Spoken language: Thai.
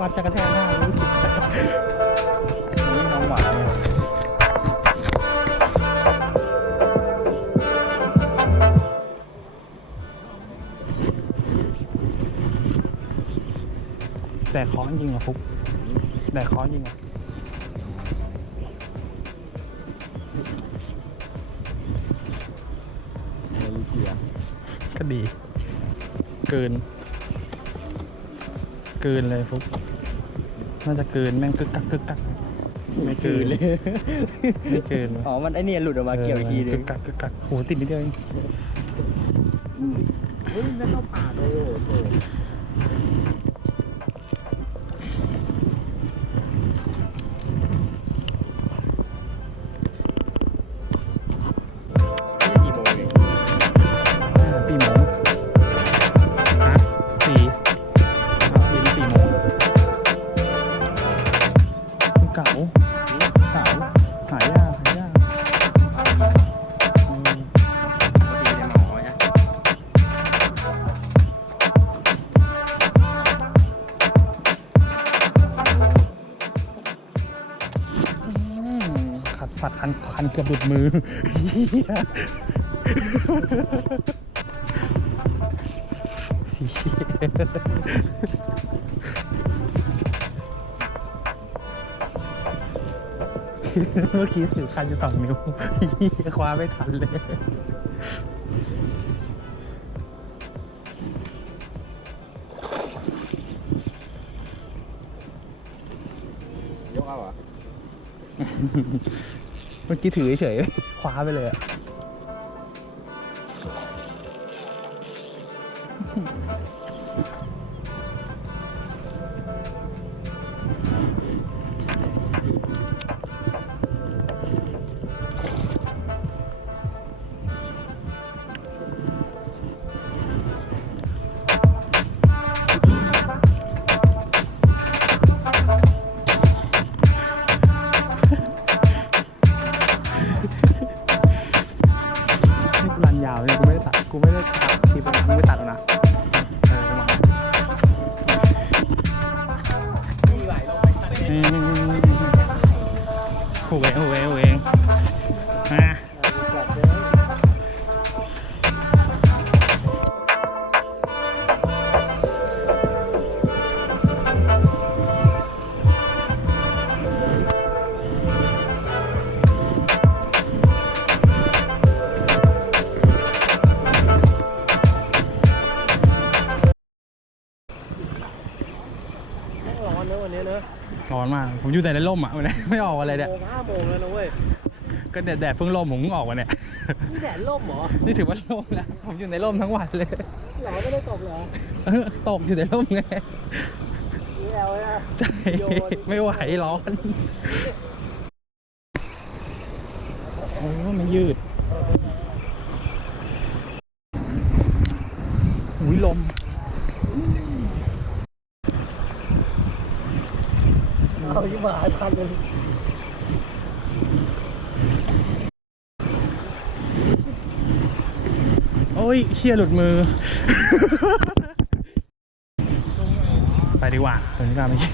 วัดจะกระแทกหน้ารู้สึกนี่น้องหวานเนี่ยแต่ค้อนจริงเหรอฟุกแต่ค้อนจริงเหรอก็ดีเกินเลยฟุกน่าจะเกินแม่งกึกกักไม่เกินเลยไม่เกินอ๋อมันไอเนี่ยหลุดออกมาเกี่ยวอีกทีนึงกึกกักโหติดนิดเดียวเองเฮ้ยไม่ต้องผ่าเลยโอ้โหเก๋าหายากปกติจะหมอใช่ขัดฝัดคันเกือบหลุดมือเมื่อกี้ถือคันจะ2 นิ้วคว้าไม่ทันเลยยกเอาเหรอเมื่อกี้ถือเฉยๆคว้าไปเลยอะยาวเลยกูไม่ได้ตัดคลิปกูไม่ตัดแล้วนะหูเองวันนี้เนอะร้อนมากผมอยู่แต่ในร่มอ่ะวันนี้ไม่ออกอะไรเนี่ย5 โมงแล้วนะเว้ยก็แดดเพิ่งร่มผมเพิ่งออกวันเนี่ยนี่แดดร่มเหรอนี่ถือว่าร่มแล้วผมอยู่ในร่มทั้งวันเลยหรอไม่ได้ตกเหรอตกอยู่ในร่มไงนี่แล้วนะใช่ไม่ไหวร้อนโอ้มันยืดอุ้ยลมเอาที่มาทันเลยโอ้ยเชี่ยหลุดมือไปดีกว่าตอนนี้ก็ไม่ใช่